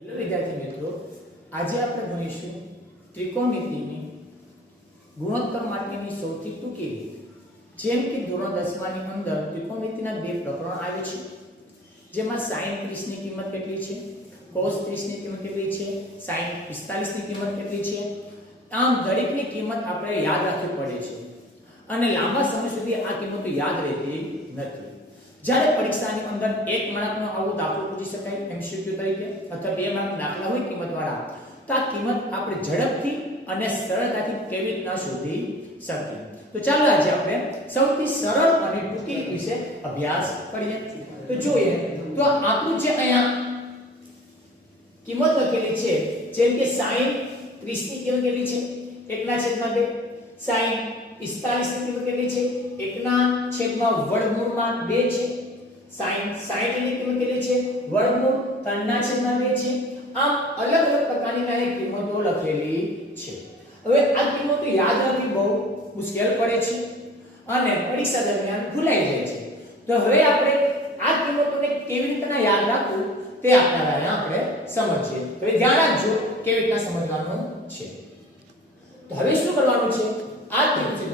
Hello વિદ્યાર્થી મિત્રો, આજે આપણે ભણીશું ત્રિકોણમિતિની ગુણોત્તર માટેની સૌથી ટૂંકી રીત. જેમ કે ધોરણ દસમાની અંદર ત્રિકોણમિતિના બે પ્રકરણ આવે છે, જેમાં સાઈન ત્રીસની કિંમત કેટલી છે, કોસ ત્રીસની કિંમત કેટલી છે સાઈન પિસ્તાલીસની કિંમત કેટલી છે, આમ દરેકની કિંમત આપણે યાદ રાખવી પડે છે. અને લાંબા સમય સુધી આ કિંમતો યાદ રહેતી નથી. જ્યારે પરીક્ષાની અંદર એક માર્કનો આવો દાખલો પૂછી શકાય એમસીક્યુ તરીકે, અથવા બે માર્ક દાખલા હોય કિંમતવાળા તો આ કિંમત આપણે ઝડપથી અને સરળતાથી કેવી રીતના શોધી શકીએ. તો ચાલો આજે આપણે સૌથી સરળ અને ટૂંકી વિશે અભ્યાસ કરીએ. તો જોઈએ, તો આપણું જે અહીંયા કિંમત લખેલી છે, જેમ કે sin 30 ની કિંમત કેટલી છે? એકના છેદમાં બે. sin 45 ની કિંમત કેટલી છે? એકના છેદમાં વર્ગમૂળમાં બે છે. sin 60 ની કિંમત કેટલી છે? વર્ગમૂળ ત્રણના છેદમાં બે છે. આમ અલગ અલગ પ્રકારની કાંઈ કિંમતો લખેલી છે. હવે આ કિંમતો યાદ રાખવી બહુ મુશ્કેલ પડે છે અને પરીક્ષા દરમિયાન ભૂલાઈ જાય છે. તો હવે આપણે આ કિંમતોને કેવી રીતના યાદ રાખવું તે આપણે આપણે સમજીએ. હવે ધ્યાન રાખજો કેવી રીતના સમજવાનું છે. તો હવે શું કરવાનું છે આ કિંમતો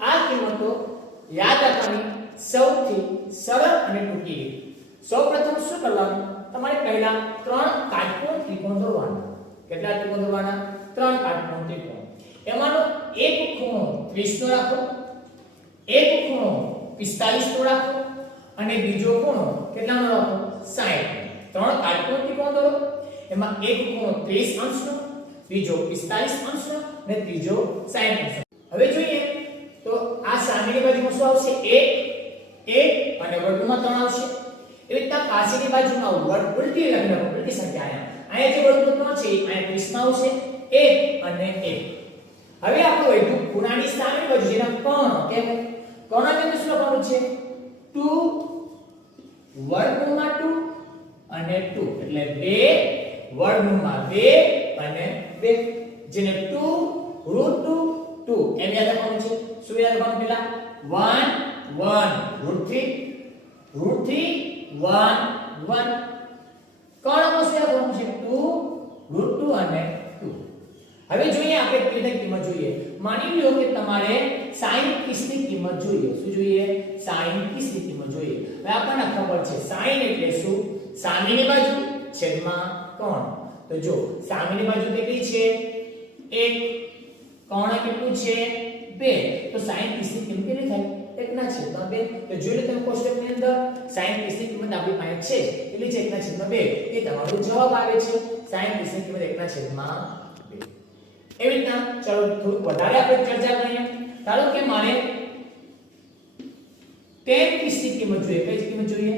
આ કિંમતો યાદ રાખવાની સૌથી સરળ અને ટૂંકી રીત સૌપ્રથમ શું કરવાનું? તમારે પહેલા ત્રણ કાટકોણ ત્રિકોણ દોરવાના. કેટલા ત્રિકોણ દોરવાના? ત્રણ કાટકોણ ત્રિકોણ. એમાંનો એક ખૂણો 30 નો રાખો, એક ખૂણો 45 નો રાખો, અને બીજો ખૂણો કેટલાનો રાખો? 60 ત્રણ કાટકોણ ત્રિકોણ દોરો. એમાં એક ખૂણો 30 અંશનો, બીજો 45 અંશનો અને ત્રીજો 60 અંશનો. હવે જોઈએ તો આ સામેની બાજુમાં શું આવશે? 1 1 અને વર્ગમાં 3 આવશે. એવી રીતના પાછળની બાજુમાં વર્ગ ઉલટી લખી ઉલટી સંખ્યા અહીંયા જે વર્ગમૂળ 3 છે, અહીંયા 30 માં આવશે, એ અને એ. હવે આપણે વધુ ખૂણાની સામે બાજુ, જેના કોણ? કેમ? કોણની શું લખવાનું છે? 2 વર્ગમૂળમાં 2 અને 2 એટલે 2 વર્ગમૂળમાં 2 અને 2 જેને 2 √2 2 એમ યાદ રાખવાનું છે? શું યાદ રાખવાનું પેલા 1 1 √3 √3 1 1 કોણ અમસ્યા રાખવાનું છે? 2 √2 અને 2 હવે જોઈએ આપણે કેટલી કિંમત જોઈએ. માની લો કે તમારે sin 30 ની કિંમત જોઈએ. શું જોઈએ? sin 30 ની કિંમત જોઈએ. હવે આપણને ખબર છે sin એટલે શું? સામેની બાજુ, છેદમાં કોણ? તો જો, સામેની બાજુ કેટલી છે? 1 કોણ કેટલું છે? 2 તો sin 30 ની કિંમત કેટલી થાય? એકના છેદમાં બે. તો જોઈ લો તમે કોષ્ટકની અંદર sin 30 ની કિંમત આપણી પાસે છે. એટલે છે એકના છેદમાં બે, એ તમારો જવાબ આવે છે. sin 30 ની કિંમત એકના છેદમાં બે. એવી રીતના ચલો થોડું વધારે આપણે ચર્ચા કરીએ. ધારો કે મારે tan pc કિંમત જોઈએ. કઈ કિંમત જોઈએ?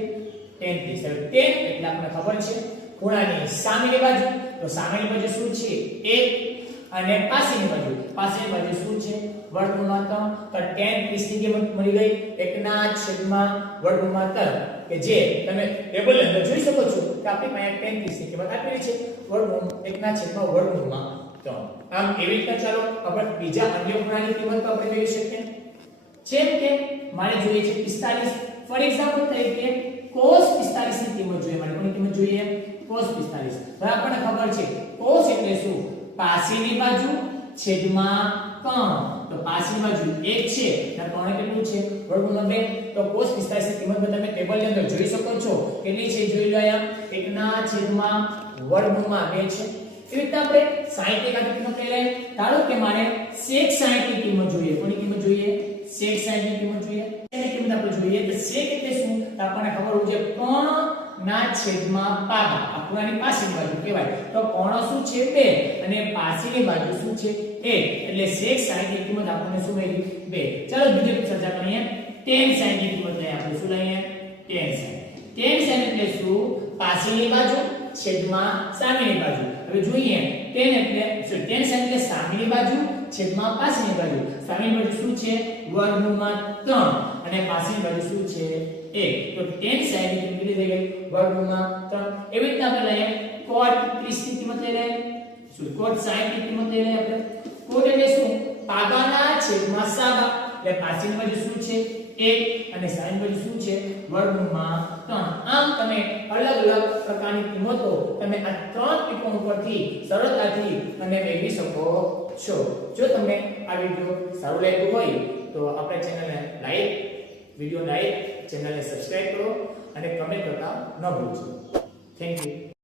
10 30 હવે 10 એટલે આપણને ખબર છે. ખૂણાની સામેની બાજુ. તો સામેની બાજુ શું છે? 1 અને પાસેની બાજુ પાસેની બાજુ શું છે? વર્ગમૂળમાં 3 તો tan 30 ની કિંમત મળી ગઈ? એકના છેદમાં વર્ગમૂળમાં 3 કે જે તમે ટેબલ અંદર જોઈ શકો છો કે આપણી પાસે tan 30 ની કિંમત આપેલી છે. વર્ગમૂળ એકના છેદમાં વર્ગમૂળમાં તો આમ એવી રીતે ચાલો આપણે બીજા અન્ય ખૂણાની કિંમત આપણે જોઈ શકીએ. જેમ કે મારે જોઈએ છે 45 ફોર એક્ઝામ્પલ તરીકે cos 45 ની કિંમત જોઈએ. મારે કોની કિંમત જોઈએ? cos 45 હવે આપણને ખબર છે. cos એટલે શું? પાછળની બાજુ છેદમાં કણ. તો પાછળની બાજુ 1 છે અને કણ કેટલું છે? વર્ગમૂળ 2 તો cos 45 ની કિંમત તમે ટેબલની અંદર જોઈ શકો છો. કેટલી છે જોઈ લો અહીંયા. ના છેદમાં વર્ગમૂળમાં 2 છે. એવી રીતે આપણે 60 એકાદી કિંમત લઈ લઈએ. ધારો કે મારે sec 60 ની કિંમત જોઈએ. કોની કિંમત જોઈએ? sec 60 ની કિંમત જોઈએ. એની કિંમત આપણે જોઈએ. તો sec એટલે શું? આપણને ખબર હોવું જોઈએ. કણ ના છેદમાં પાગા ખૂણાની પાછળની બાજુ કહેવાય. તો કોણ શું છે 2 અને પાછળની બાજુ શું છે 1 એટલે sec sin ની કિંમત આપણને શું મળી 2 ચાલો બીજી ચર્ચા કરીએ. tan sin ની કિંમત લઈએ આપણે શું લઈએ? tan sin tan sin એટલે શું? પાછળની બાજુ, છેદમાં સામેની બાજુ. હવે જોઈએ. tan એટલે tan sin એટલે સામેની બાજુ, છેદમાં પાછળની બાજુ. સામેની બાજુ શું છે? વર્ગમૂળમાં 3 અને પાછળની બાજુ શું છે? 1 તો tan sin ની કિંમત કેટલી થઈ ગઈ વર્ગમૂળમાં 3 એવી રીતે આપણે લઈએ. cot 30 ની કિંમત લઈ લઈએ. શું cot sin ની કિંમત લઈ લઈએ આપણે? cot એટલે શું? પાગાના છેદમાં સાબા એટલે પાછળની બાજુ શું છે? 1 અને sin બાજુ શું છે? વર્ગમૂળમાં 3 આમ તમે અલગ અલગ પ્રકારની કિંમતો તમે આ ત્રણ ત્રિકોણ પરથી સરળતાથી અને મેળવી શકો છો. જો તમને આ વિડિયો સારો લાગ્યો હોય તો આપણા ચેનલને લાઈક વિડિયો લાઈક ચેનલને સબસ્ક્રાઇબ કરો અને કમેન્ટ કરતા ન ભૂલશો. Thank you